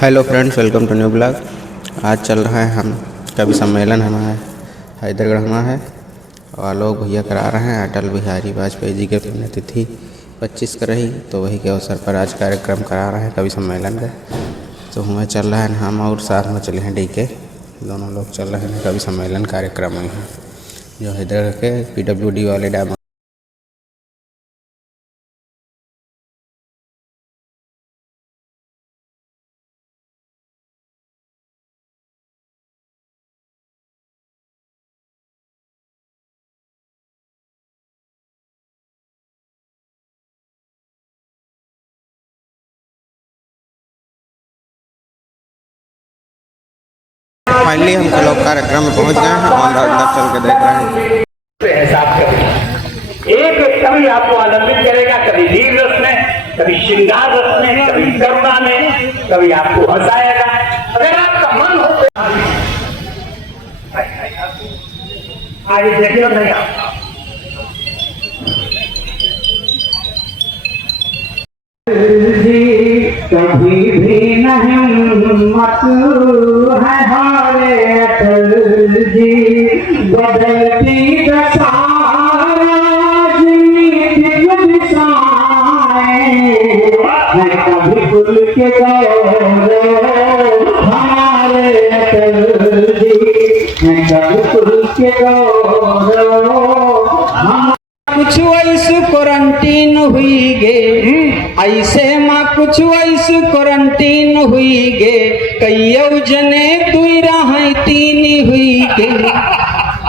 Hello friends, welcome to new blog. आज चल रहा है हम कवि सम्मेलन हमारा हैदरगढ़ में है और लोग भैया करा रहे हैं। अटल बिहारी वाजपेयी जी के पुण्यतिथि 25 को रही, तो वही के अवसर पर आज कार्यक्रम करा रहे हैं कवि सम्मेलन का। तो हमें चल रहा है, हम और साथ में चले हैं DK, दोनों लोग चल रहे हैं कवि सम्मेलन कार्यक्रम में जो हैदरगढ़ के PWD वाले डैम। फाइनली हम लोग कार्यक्रम में पहुंच गए हैं और अंदर चल के देख रहे हैं। एक कवि आपको आनंदित करेगा, कभी वीर रस में, कभी श्रृंगार रस में, कभी करुणा में, कभी आपको हंसाएगा। अगर आपका मन हो तो आगे देखिए नहीं आपका कभी भी नहीं मत है हारे अटल जी, बदलती दशा कभी कुल के गौरव हमारे अटल जी, कभी कुल के गौरव। कुछ ऐसे क्वारंटीन हुई गे, ऐसे माँ कुछ ऐसे क्वारंटीन हुई गे, कईयों जने दुई रहा तीन हुई गे।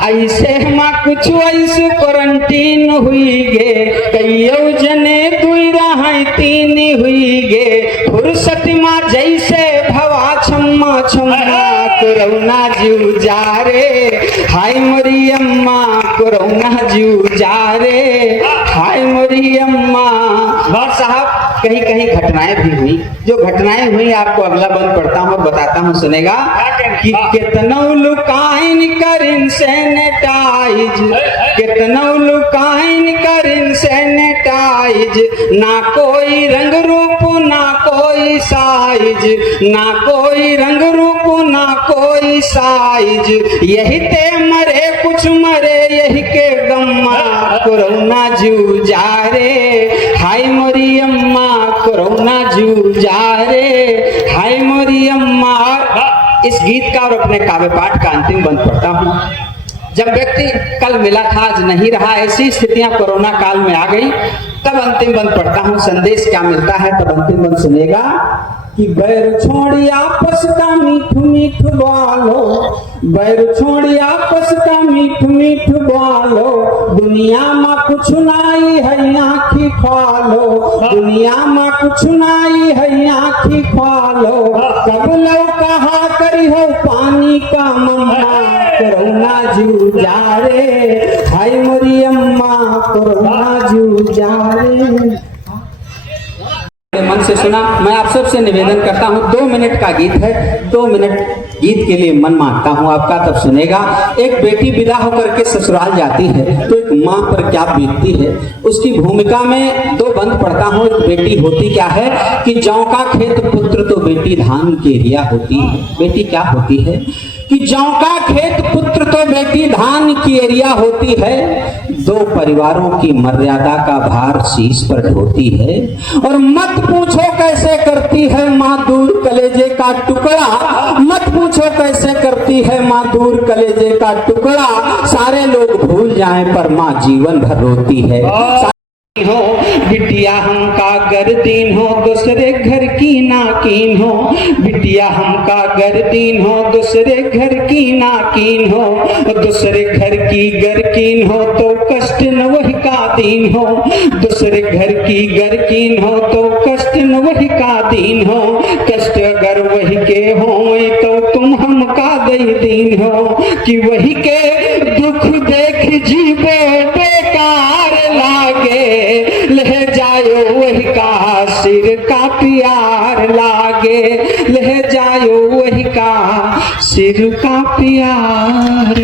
ऐसे माँ कुछ ऐसे क्वारंटीन हुई गे, कईयों जने दुई रहा तीन हुई गे। फुर्सत माँ जैसे भवा छम्मा छम्मा कोरोना जू जा रे, हाय मोरी अम्मा कोरोना जू जा रे, हाय मोरी अम्मा। बस साहब कहीं कहीं घटनाएं भी हुई, जो घटनाएं हुई आपको अगला बंद पढ़ता हूँ, बताता हूँ, सुनेगा कि कितनों लुकाइन करिन सैनिटाइज, कितनों लुकाइन करिन सैनिटाइज, ना कोई रंग रूप ना कोई साइज, ना कोई रंग रूप ना कोई साइज, यही ते मरे कुछ मरे यही के गम्मा कोरोना जू जा रे, हाय मोरी अम्मा कोरोना जू जा रे, हाय मोरी अम्मा। इस गीत का और अपने काव्य पाठ का अंतिम बंद पढ़ता हूँ। जब व्यक्ति कल मिला था आज नहीं रहा, ऐसी स्थितियां कोरोना काल में आ गई, तब अंतिम बंद पढ़ता हूँ। संदेश क्या मिलता है तब अंतिम बंद सुनेगा कि बैर छोड़ी आपस का मीठ मीठ बालो, बैर छोड़ी आपस का मीठ मीठ बालो, दुनिया में कुछ नाई है आँखी खालो, दुनिया में कुछ नाई है आँखी खालो, कब लो कहा करी हो पानी का मम्मा कोरोना जू जा रे, हाय मोरी अम्मा कोरोना जू जा रे। मन से सुना। मैं आप सबसे निवेदन करता हूँ, 2 मिनट का गीत है, 2 मिनट गीत के लिए मन मांगता हूँ आपका, तब सुनेगा। एक बेटी विदा होकर के ससुराल जाती है तो एक माँ पर क्या बीतती है, उसकी भूमिका में 2 बंद पढ़ता हूँ। एक बेटी होती क्या है कि जौ का खेत पुत्र तो बेटी धान की एरिया होती है। बेटी क्या होती है कि जौ का खेत पुत्र तो बेटी धान की एरिया होती है, 2 परिवारों की मर्यादा का भार शीश पर ढोती है, और मत पूछो कैसे करती है माँ दूर कलेजे का टुकड़ा, मत पूछो कैसे करती है माँ दूर कलेजे का टुकड़ा, सारे लोग भूल जाएं पर माँ जीवन भर रोती है। हो बिटिया हमका गर्दीन हो दूसरे घर की नाकीन हो, बिटिया हमका गर्दीन हो दूसरे घर की नाकीन हो, दूसरे घर की गर्कीन हो तो कष्ट न वही का दीन हो, दूसरे घर की गर्कीन हो तो कष्ट न वही का दीन हो, कष्ट अगर वही के हो तो तुम हमका दई दीन हो, कि वही के दुख देख जी बेकार लागे, ले जायो वही का सिर का प्यार लागे, ले जायो वही का सिर का प्यार।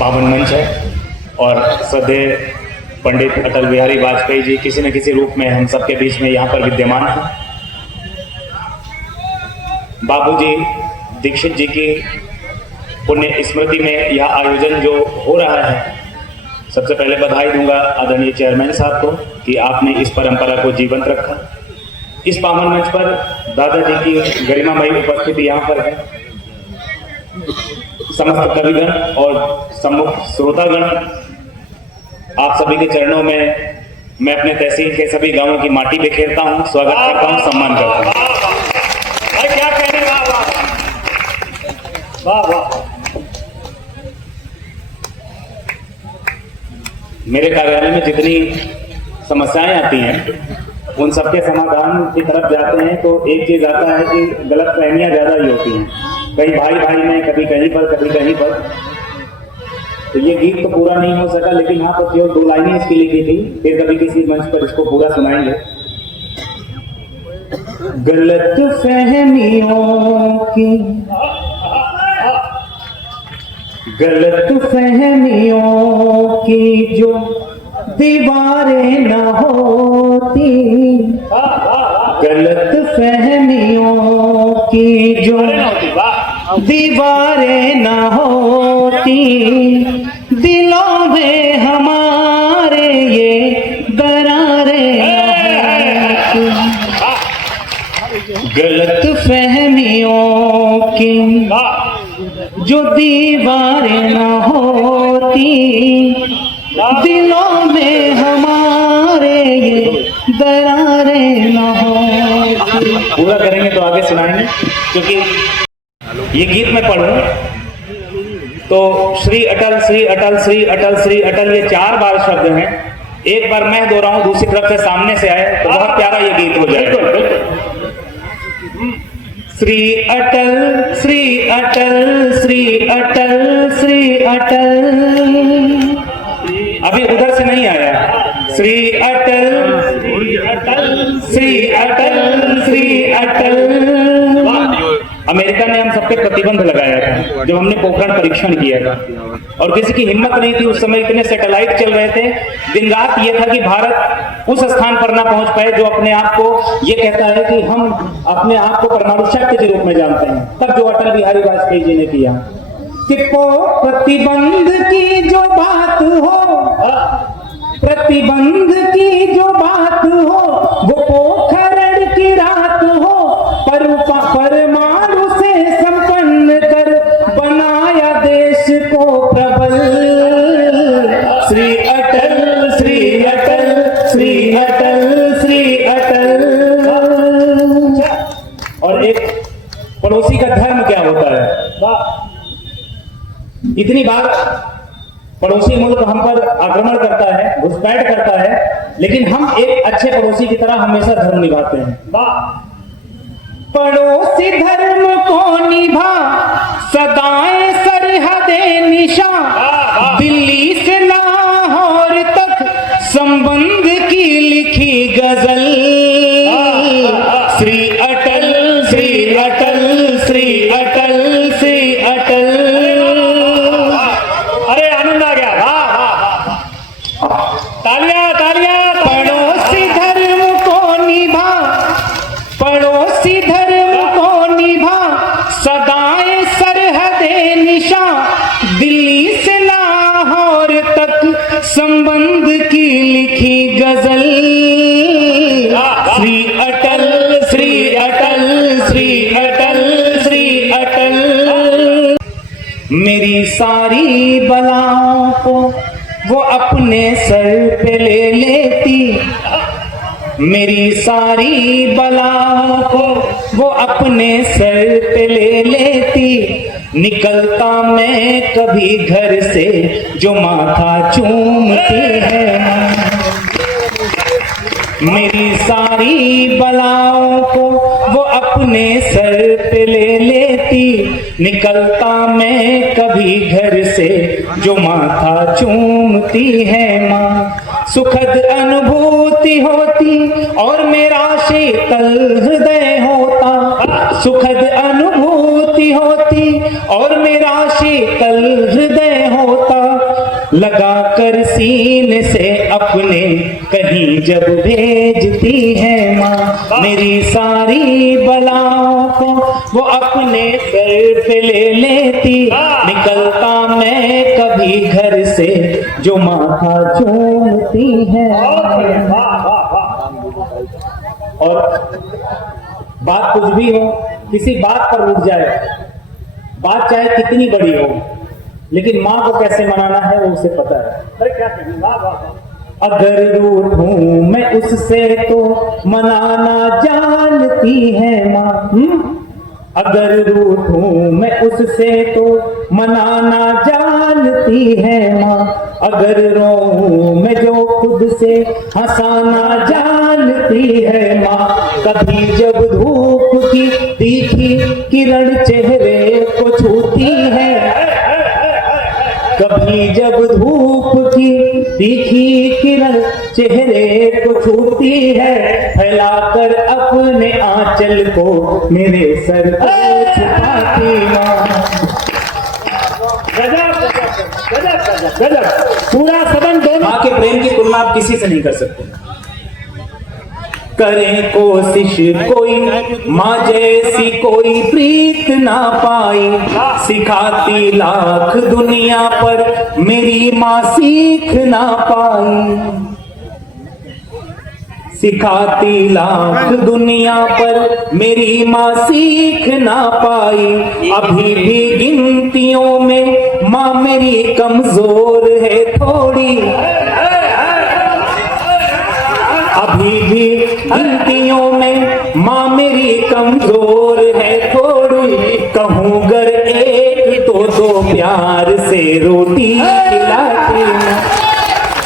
पावन मंच है और श्रद्धेय पंडित अटल बिहारी वाजपेयी जी किसी न किसी रूप में हम सबके बीच में यहाँ पर विद्यमान हैं। बाबूजी दीक्षित जी की पुण्य स्मृति में यह आयोजन जो हो रहा है, सबसे पहले बधाई दूंगा आदरणीय चेयरमैन साहब को कि आपने इस परंपरा को जीवंत रखा। इस पावन मंच पर दादाजी की गरिमामयी उपस्थिति यहाँ पर है। समस्त कविगण और सम्मुख श्रोतागण, आप सभी के चरणों में मैं अपने तहसील के सभी गांवों की माटी बिखेरता हूँ, स्वागत करता हूँ, सम्मान करता हूँ। क्या कहने, वाह वाह। मेरे कार्यालय में जितनी समस्याएं आती हैं उन सबके समाधान की तरफ जाते हैं तो एक चीज आता है कि गलत फहमियां ज्यादा ही होती हैं, कहीं भाई भाई में, कभी कहीं पर, कभी कहीं पर। तो ये गीत तो पूरा नहीं हो सका, लेकिन हाँ तो केवल 2 लाइनें इसकी लिखी थी, फिर कभी किसी मंच पर इसको पूरा सुनाएंगे। गलत फहमियों की, गलत फहमियों की जो दीवारें न होती, गलत फहमियों की जो दीवारें न होती, दिलों में हमारे ये दरारें न होती। गलत फहमियों की जो दीवारें न होती, दिलों में हमारे ये दरारें न होती। पूरा करेंगे तो आगे सुनाएंगे, क्योंकि ये गीत मैं पढ़ूं तो श्री अटल श्री अटल श्री अटल श्री अटल ये 4 बार शब्द हैं। एक बार मैं दोहराऊं, दूसरी तरफ से सामने से आए तो बहुत प्यारा ये गीत हो जाएगा। श्री अटल श्री अटल श्री अटल श्री अटल, अभी उधर से नहीं आया। श्री अटल श्री अटल श्री अटल। अमेरिका ने हम सब पे प्रतिबंध लगाया था जब हमने पोखरण परीक्षण किया था, और किसी की हिम्मत नहीं थी। उस समय इतने सैटेलाइट चल रहे थे, दिन रात ये था कि भारत उस स्थान पर ना पहुंच पाए जो अपने आप को ये कहता है कि हम अपने आप को परमाणु शक्ति के रूप में जानते हैं। तब जो अटल बिहारी वाजपेयी जी ने किया कि प्रतिबंध की जो बात हो, प्रतिबंध की जो बात हो, वो पोखरण की रात हो, परमाणु से संपन्न कर बनाया देश को प्रबल। श्री अटल श्री अटल श्री अटल श्री अटल। और एक पड़ोसी का धर्म क्या होता है। इतनी बार पड़ोसी मुल्क हम पर आक्रमण करता है, घुसपैठ करता है, लेकिन हम एक अच्छे पड़ोसी की तरह हमेशा धर्म निभाते हैं। पड़ोसी धर्म को निभा सदाएं सरहदें निशा, दिल्ली से लाहौर तक संबंध की लिखी गजल। श्री अटल श्री अटल श्री अटल श्री अटल। अरे आनंद आ गया, तालियां तालियां। पड़ोसी धर्म को निभा, पड़ोसी धर्म को निभा सदाएं सरहदें निशा, दिल्ली से लाहौर तक संबंध की लिखी गजल। श्री अटल श्री अटल श्री अटल श्री अटल। मेरी सारी बलाओं को वो अपने सर पे ले लेती, मेरी सारी बलाओं को वो अपने सर पे ले लेती। निकलता मैं कभी घर से जो माथा चूमती है, मेरी सारी बलाओं को वो अपने सर पे ले लेती। निकलता मैं कभी घर से जो माथा चूमती है माँ। सुखद अनुभूति होती और मेरा शीतल हृदय होता, सुखद अनुभूति होती और मेरा शीतल हृदय होता। लगा कर सीने से अपने कहीं जब भेजती है माँ मेरी सारी बलाओं को वो अपने सर पे ले लेती। निकलता मैं कभी घर से जो माथा चूमती है। और बात कुछ भी हो, किसी बात पर उठ जाए, बात चाहे कितनी बड़ी हो, लेकिन माँ को कैसे मनाना है वो उसे पता है। अरे क्या कहूं, वाह वाह। अगर रूठूं मैं उससे तो मनाना जानती है माँ। अगर रूठूं मैं उससे तो मनाना जानती है माँ। अगर रोऊं मैं जो खुद से हंसाना जानती है माँ। कभी जब धूप की तीखी किरण चेहरे को छूती है, कभी जब धूप की तीखी किरण चेहरे को छूती है, फैलाकर अपने आंचल को मेरे सर पर छुपाती माँ। गजब गजब गजब गजब। पूरा सदन दोनों माँ के प्रेम की तुलना आप किसी से नहीं कर सकते। करें कोशिश कोई माँ जैसी कोई प्रीत ना पाई। सिखाती लाख दुनिया पर मेरी माँ सीख ना पाई। सिखाती लाख दुनिया पर मेरी माँ सीख ना पाई। अभी भी गिनतियों में माँ मेरी कमजोर है थोड़ी। अभी भी गिनतियों में माँ मेरी कमजोर है थोड़ी। कहूँ गर एक तो दो प्यार से रोटी खिलाती।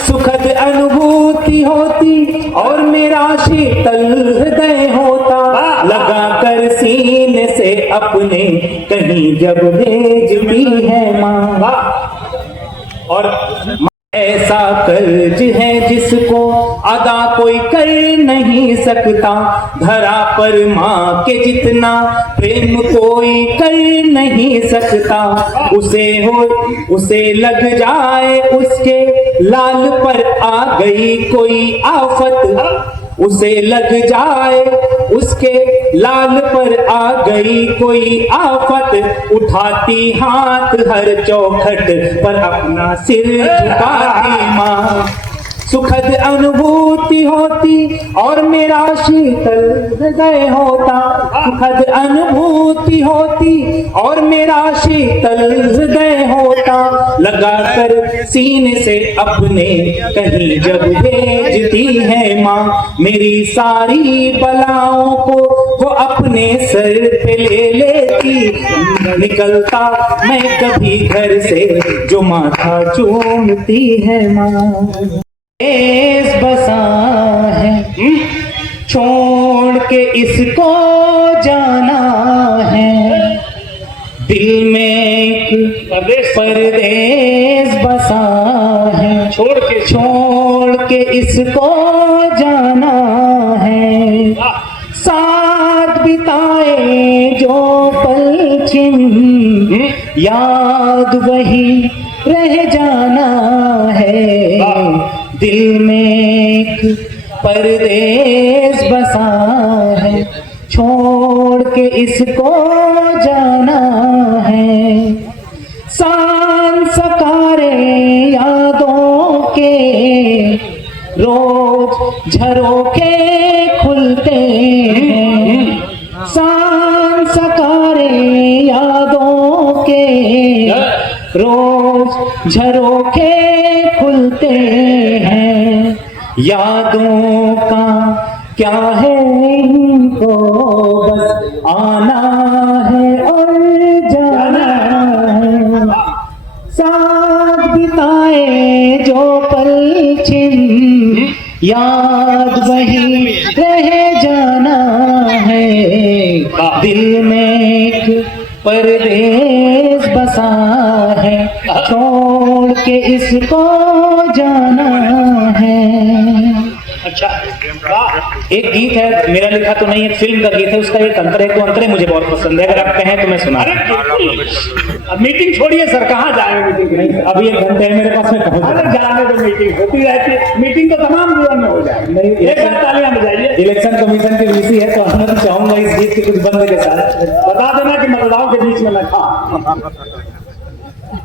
सुखद अनुभूति होती और मेरा शीतल हृदय होता। लगा कर सीने से अपने कहीं जब भेजती है माँ। और ऐसा कर्ज है जिसको अदा कोई कर नहीं सकता। धरा पर माँ के जितना प्रेम कोई कर नहीं सकता। उसे लग जाए उसके लाल पर आ गई कोई आफत। उसे लग जाए उसके लाल पर आ गई कोई आफत। उठाती हाथ हर चौखट पर अपना सिर झुकाती माँ। सुखद अनुभूति होती और मेरा शीतल हृदय होता। सुखद अनुभूति होती और मेरा शीतल हृदय होता। लगा कर सीने से अपने कहीं जब भेजती है माँ मेरी सारी बलाओं को वो अपने सर पे ले लेती। निकलता मैं कभी घर से जो माथा चूमती है माँ। देश बसा है छोड़ के इसको जाना है। दिल में एक परदेश बसा है छोड़ के इसको जाना है। साथ बिताए जो पल छिन याद वही रह जाना है। दिल में एक परदेश बसा है छोड़ के इसको जाना है। सांस सकारे यादों के रोज झरोखे खुलते हैं। सांस सकारे यादों के रोज झरोखे खुलते हैं। यादों का क्या है इनको बस आना है और जाना है। साथ बिताए जो पल छिन याद वही रह जाना है। दिल में एक परदेश बसा है छोड़ के इसको जाना है। अच्छा, एक गीत है, मेरा लिखा तो नहीं है, फिल्म का गीत है, उसका एक अंतर है, तो अंतरे मुझे बहुत पसंद है, अगर आप कहें तो मैं सुना। अब मीटिंग छोड़िए सर, कहाँ जाएंगे मीटिंग? नहीं, अभी 1 घंटे है मेरे पास में, पहुंच अरे जाने तो मीटिंग होती रहती है, मीटिंग तो तमाम जीवन में हो जाए। नहीं, एक बार तालियां बजाइए। इलेक्शन कमीशन की वीसी है, तो मैं चाहूंगा इस गीत के कुछ बंद के साथ बता देना कि मतदाओं के बीच में न था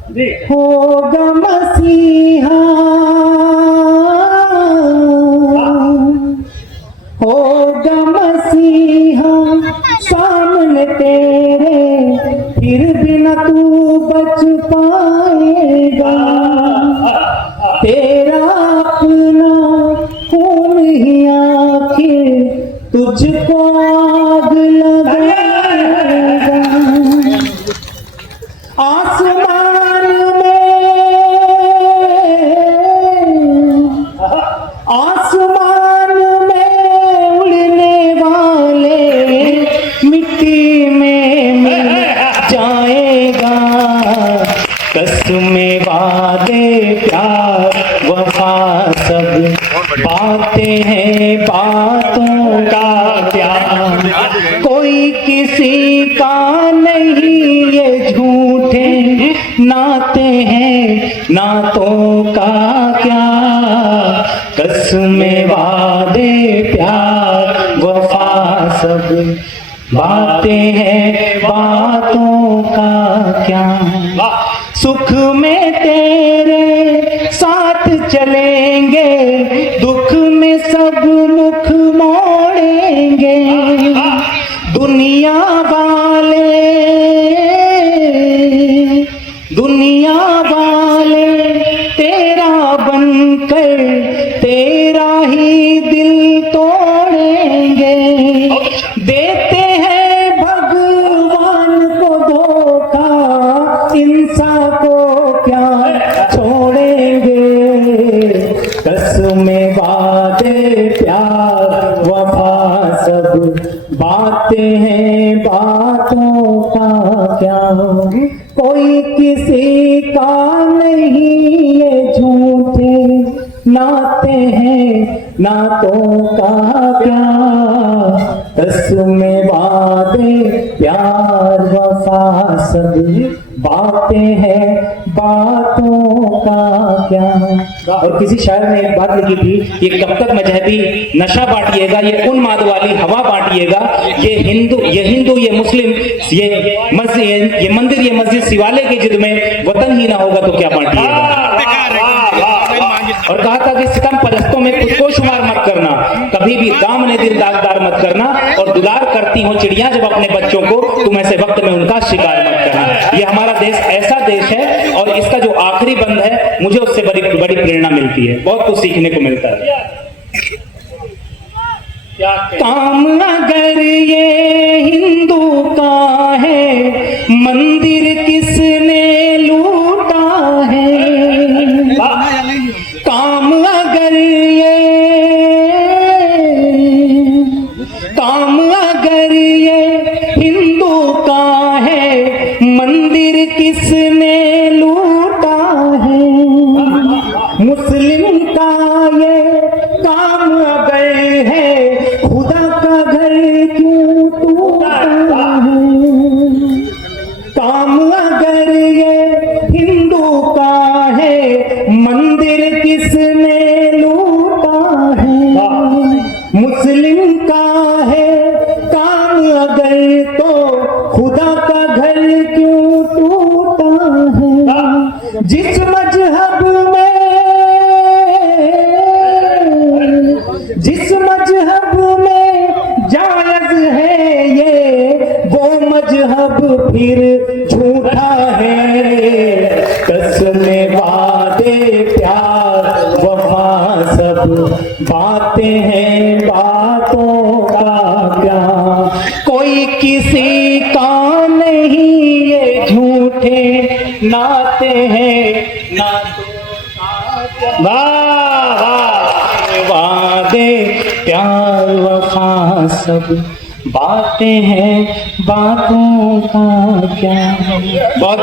जी। होगा मसीहा, होगा मसीहा सामने तेरे, फिर भी न तू बच पाएगा। तेरा अपना खून ही आखिर तुझको आग लगाएगा। आसमान में उड़ने वाले मिट्टी में मिल जाएगा। कसमें वादे प्यार वफा सब बातें हैं बातों का प्यार, कोई किसी का नहीं, ये झूठे नाते हैं नातों का क्या। कसमें वादे प्यार वफा सब बातें हैं बातों का क्या। सुख में तेरे साथ चलेंगे, दुख में सब मुख मोड़ेंगे। दुनिया वाले तेरा बनकर तेरा ही दिल तोड़ेंगे। देते हैं भगवान को धोखा, इंसान को क्या छोड़ेंगे। कसमें वादे प्यार वफा सब बातें हैं बातों का क्या। कोई किसी का नहीं, ये झूठे नाते हैं नातों का क्या। कसमें वादे प्यार वफा सब बातें हैं बातों का क्या। और किसी शायर ने एक बात लिखी थी, ये कब तक मजहबी नशा बांटिएगा, ये उन्माद वाली हवा बांटिएगा। ये हिंदू ये मुस्लिम, ये मस्जिद ये मंदिर ये मस्जिद शिवालय की जिद में वतन ही ना होगा तो क्या बांटिएगा। और कहा था कि सितम परस्तों में खुद को शुमार मत करना, कभी भी दामने दिल दागदार मत करना, और दुलार करती हो चिड़िया जब अपने बच्चों को, तुम ऐसे वक्त में उनका शिकार मत करना। ये हमारा देश ऐसा देश है, और इसका जो आखिरी बंद है, मुझे उससे बड़ी बड़ी प्रेरणा मिलती है, बहुत कुछ सीखने को मिलता है। काम अगर ये हिंदू का है, मंदिर किसने लूटा है। काम अगर ये हिंदू का है, मंदिर किसने लूटा है। मुस्लिम का ये काम अगर है, खुदा का घर क्यों टूटा है। काम अगर ये हिंदू का है, मंदिर किसने लूटा है। मुस्लिम का है काम अगर, तो खुदा का घर क्यों टूटा है। जिस मजहब में जायज है ये, वो मजहब फिर झूठा है। कसमें वादे प्यार वफा सब बातें हैं बातों का क्या। कोई किसी का नहीं, ये झूठे नाते हैं नातों का क्या। वाह वाह, वादे प्यार वफा सब बातें हैं बातों का क्या। बहुत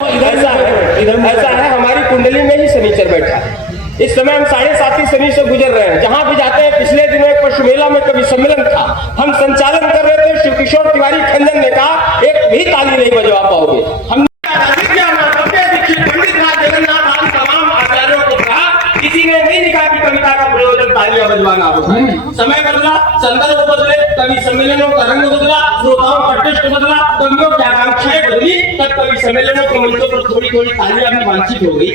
इधर ऐसा है हमारी कुंडली में ही शनिचर बैठा है। इस समय हम 7.5 शनि से गुजर रहे हैं। जहां भी जाते हैं, पिछले दिनों एक पशु मेला में कवि सम्मेलन था, हम संचालन कर रहे थे, शिव किशोर तिवारी खंजन ने कहा एक भी ताली नहीं बजवा पाओगे। हम पंडित राज जगन्नाथ आदि तमाम आचार्यों को कहा, किसी ने नहीं लिखा कि कविता का प्रयोजन तालियां बजवाना होता है। समय बदला, संदर्भ बदले, कवि सम्मेलनों का रंग बदला, श्रोताओं का टेस्ट बदला, कवियों की आकांक्षाएं बदली, तब कवि सम्मेलनों के मंचों पर थोड़ी थोड़ी तालियां भी वांछित हो गई।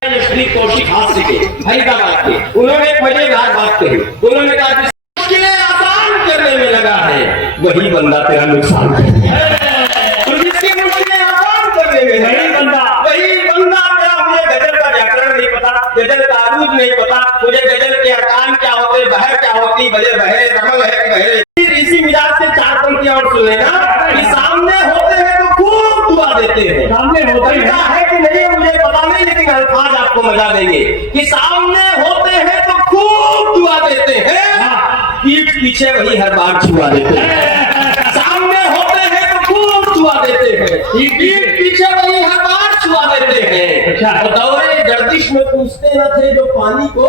श्री कौशिक हास्य के फरीदाबाद के, उन्होंने एक मजेदार बात कही। उन्होंने कहा कि मुश्किलें आसान करने में लगा है वही बंदा तेरा नुकसान है। और जिसकी मुश्किलें आसान करने में वही बंदा तेरा, मुझे गजल का व्याकरण नहीं पता, गजल का आरूज नहीं पता, मुझे गजल के अरकान क्या होते, बहर क्या होती, बजे बहे, रमल है कि बहरे। इसी मिजाज से 4 पंक्तियां और सुन लेना कि सामने होते हैं तो खूब दुआ देते हैं। सामने होते है कि नहीं मुझे पता नहीं, लेकिन अल्फाज आपको मजा देंगे कि सामने होते हैं तो खूब दुआ देते हैं, पीठ पीछे वही हर बार छुआ देते हैं। सामने होते हैं तो खूब दुआ देते हैं, पीठ पीछे वही हर बार छुआ देते हैं। दौरे गर्दिश में पूछते न थे जो पानी को,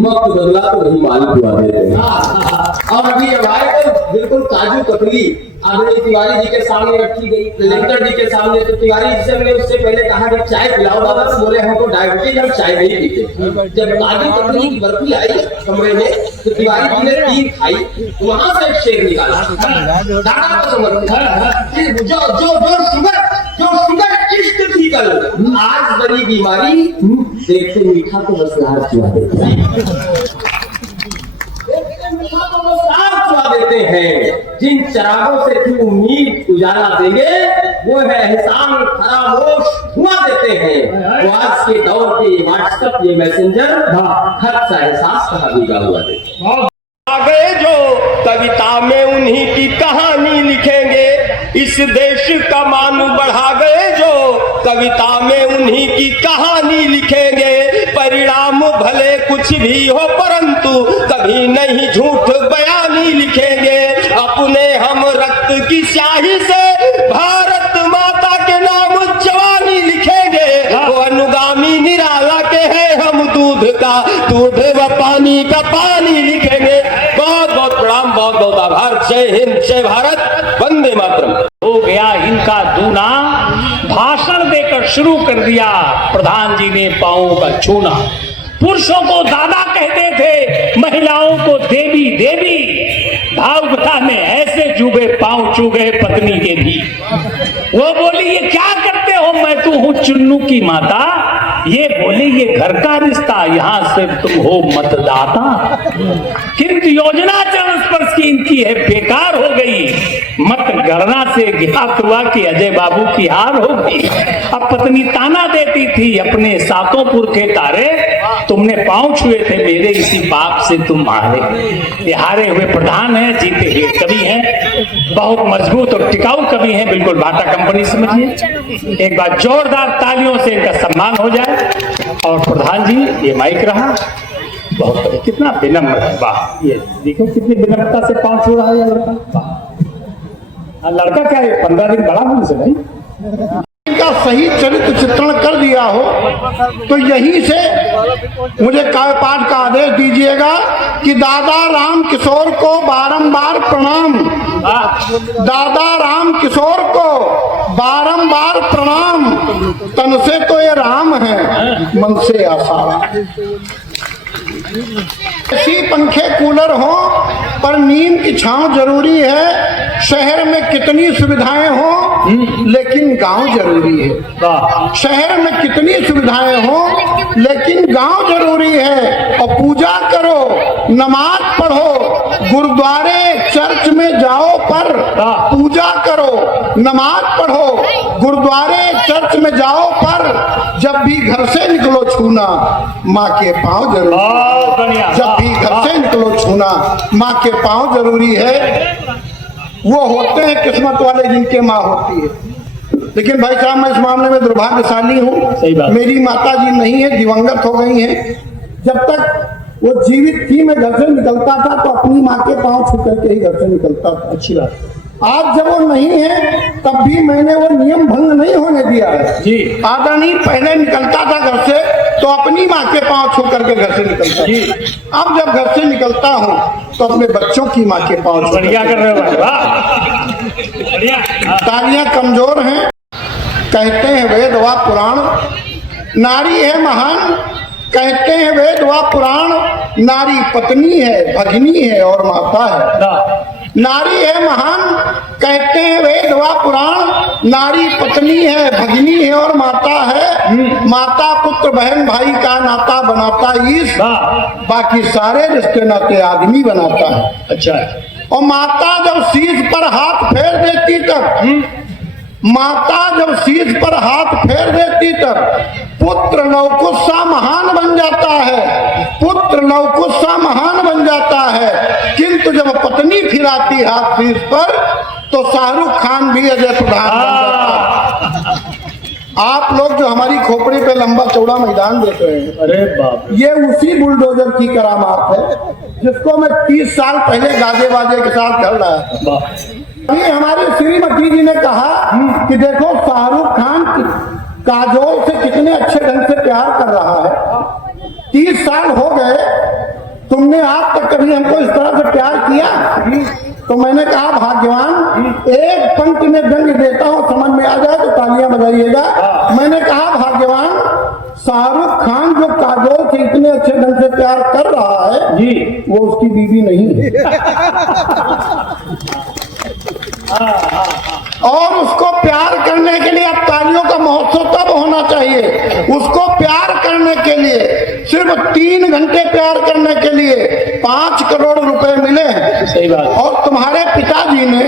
वक्त बदला तो वही माल छुआ देते हैं। और अभी अब आए तो बिल्कुल काजू कतली आदरणीय तिवारी जी के सामने रखी गई, लेंटर जी के सामने। तो तिवारी जी से हमने उससे पहले कहा कि चाय पिलाओ दादा, तो बोले हमको डायबिटीज, हम चाय नहीं पीते। जब काजू कतली की बर्फी आई कमरे में तो तिवारी जी ने 3 खाई, वहां से एक शेर निकाला, दादा को समझ जो शुगर इश्क थी कल, आज बनी बीमारी, देखते मीठा तो बस लार चुआ देते देते हैं। जिन चरागों से थी उम्मीद उजाला देंगे, वो है एहसान खरामोश धुआं देते हैं। वो आज के दौर के व्हाट्सएप, ये मैसेंजर खत सा एहसास कहा भीगा हुआ देते आ गए जो कविता में उन्हीं की कहानी लिखेंगे, इस देश का मान बढ़ा गए जो कविता में उन्हीं की कहानी लिखेंगे। परिणाम भले कुछ भी हो परंतु कभी नहीं झूठ बयानी लिखेंगे। अपने हम रक्त की स्याही से भारत माता के नाम जवानी लिखेंगे। वो अनुगामी निराला के हैं हम दूध का दूध व पानी का पानी लिखेंगे। बहुत बहुत प्रणाम, बहुत बहुत आभार। जय हिंद, जय भारत, वंदे मातरम। हो गया इनका दूना, भाषण देकर शुरू कर दिया प्रधान जी ने पांवों का छूना। पुरुषों को दादा कहते थे, महिलाओं को देवी देवी। भावगता में ऐसे चुभे पांव चुगे पत्नी के भी। वो बोली ये क्या करते हो, मैं तो हूं चुन्नू की माता। ये बोले ये घर का रिश्ता, यहां से तुम हो मतदाता। किंतु योजना चरण स्पर्श की इनकी है बेकार हो गई। मत गणना से ज्ञात हुआ कि अजय बाबू की हार हो गई। अब पत्नी ताना देती थी अपने सातोंपुर के तारे, तुमने पांव छुए थे मेरे, इसी बाप से तुम हारे। ये हारे हुए प्रधान हैं, जीते हुए कवि हैं, बहुत मजबूत और टिकाऊ कवि हैं, बिल्कुल बाटा कंपनी समझिए। एक बार जोरदार तालियों से इनका सम्मान हो जाए। और प्रधान जी ये माइक रहा, बहुत कितना विनम्र है, वाह। ये देखो कितनी विनम्रता से पांव छू रहा है लड़का। लड़का क्या है, 15 दिन बड़ा हूं से नहीं का सही चरित्र चित्रण कर दिया हो तो यहीं से मुझे काव्य पाठ का आदेश दीजिएगा कि दादा राम किशोर को बारंबार प्रणाम। दादा राम किशोर को बारंबार प्रणाम। तन से तो ये राम है, मन से आसाराम। ऐसी पंखे कूलर हो पर नीम की छांव जरूरी है। शहर में कितनी सुविधाएं हो लेकिन गांव जरूरी है। शहर में कितनी सुविधाएं हो लेकिन गांव जरूरी है। और पूजा करो, नमाज पढ़ो, गुरुद्वारे चर्च में जाओ पर पूजा करो, नमाज पढ़ो, गुरुद्वारे चर्च में जाओ पर जब भी घर से निकलो छूना माँ के पांव जरूरी। जब भी घर से निकलो छूना माँ के पांव जरूरी है। वो होते हैं किस्मत वाले जिनके माँ होती है। लेकिन भाई साहब मैं इस मामले में दुर्भाग्यशाली हूँ, मेरी माता जी नहीं है, दिवंगत हो गई हैं। जब तक वो जीवित थी मैं घर से निकलता था तो अपनी माँ के पांव छू करके ही घर से निकलता था। अच्छी बात। आज जब वो नहीं है तब भी मैंने वो नियम भंग नहीं होने दिया है। आदरणीय पहले निकलता था घर से तो अपनी माँ के पांव छू करके घर से निकलता था। अब जब घर से निकलता हूँ तो अपने बच्चों की माँ के पांव छू बढ़िया कर रहे हो भाई, वाह बढ़िया। तालियां कमजोर हैं। कहते हैं वेद व पुराण नारी है महान, कहते हैं वेद व पुराण नारी पत्नी है, भगिनी है और माता है। नारी है महान, कहते हैं वेद व पुराण नारी पत्नी है, भगिनी है और माता है। माता पुत्र बहन भाई का नाता बनाता ईश, बाकी सारे रिश्ते नाते आदमी बनाता है। अच्छा, और माता जब शीश पर हाथ फेर देती तब, माता जब शीश पर हाथ फेर देती तब पुत्र लवकुश सा महान बन जाता है, पुत्र लवकुश सा महान बन जाता है। किंतु जब पत्नी फिराती हाथ शीश पर तो शाहरुख खान भी अजय प्रधान बन जाता है। आप लोग जो हमारी खोपड़ी पे लंबा चौड़ा मैदान देख रहे हैं, अरे बाप, ये उसी बुलडोजर की करामात है जिसको मैं 30 साल पहले गाजे बाजे के साथ कर रहा था। ये हमारी श्रीमती जी ने कहा कि देखो शाहरुख खान काजोल से कितने अच्छे ढंग से प्यार कर रहा है। 30 साल हो गए, तुमने आज तक कभी हमको इस तरह से प्यार किया? तो मैंने कहा भाग्यवान, एक पंक्ति में व्यंग्य देता हूँ, समझ में आ जाए तो तालियां बजाइएगा। मैंने कहा भाग्यवान, शाहरुख खान जो काजोल से इतने अच्छे ढंग से प्यार कर रहा है जी, वो उसकी बीवी नहीं है। और उसको प्यार करने के लिए अब तालियों का महोत्सव तब होना चाहिए। उसको प्यार करने के लिए सिर्फ 3 घंटे प्यार करने के लिए 5 करोड़ रुपए मिले हैं। सही बात। और तुम्हारे पिताजी ने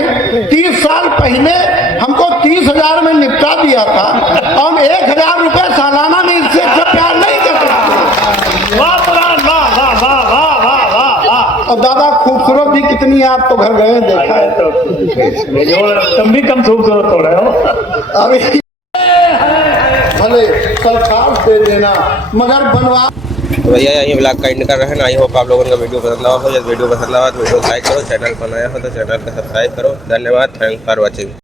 30 साल पहले हमको 30,000 में निपटा दिया था। हम 1,000 रुपए सालाना में इससे अच्छा प्यार नहीं कर सकते। वाह पुराण, वाह वाह वाह वाह वाह वाह वाह। और दादा खूबसूरत भी कितनी है, आप तो घर गए देखा है। तुम भी कम खूबसूरत हो रहे हो। अभी भले सरकार दे देना मगर बनवा। तो भैया यही ब्लॉग का एंड कर रहे हैं। आई होप आप लोगों का वीडियो पसंद आया हो। यदि वीडियो पसंद आया तो वीडियो लाइक करो, चैनल पर नया हो तो चैनल को सब्सक्राइब करो। धन्यवाद, थैंक्स फॉर वॉचिंग।